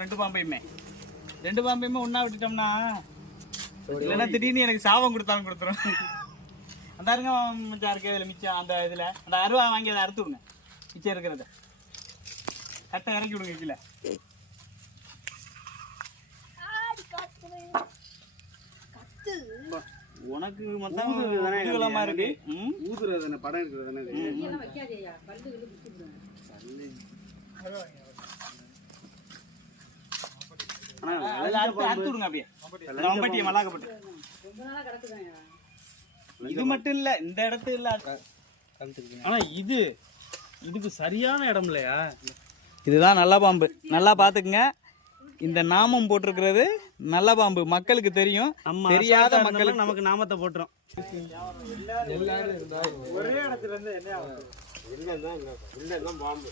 2 பாம்பையுமே ஒண்ணா விட்டுட்டோம்னா இல்லைன்னா திடீர்னு எனக்கு சாபம் கொடுத்தாலும் கொடுத்துரும். அந்த அருங்க மிச்சம் இருக்கு இதில் மிச்சம் அந்த இதில் அந்த அருவா வாங்கி அதை அறுத்து விடுங்க. மிச்சம் இருக்கிறத கட்டை இறக்கி விடுங்க கீழே. உனக்கு மொத்தம் இருக்கு ஊதுறது படம் இருக்கிறது இது மட்டும் இல்ல இந்த இடத்துல இல்ல. ஆனா இதுக்கு சரியான இடம் இல்லையா? இதுதான் நல்ல பாம்பு. நல்லா பாத்துக்குங்க. இந்த நாமம் போட்டிருக்கிறது நல்ல பாம்பு. மக்களுக்கு தெரியும், தெரியாத மக்களுக்கு நமக்கு நாமத்தை போட்டுரும். ஒரே இடத்துல இருந்து என்ன பாம்பு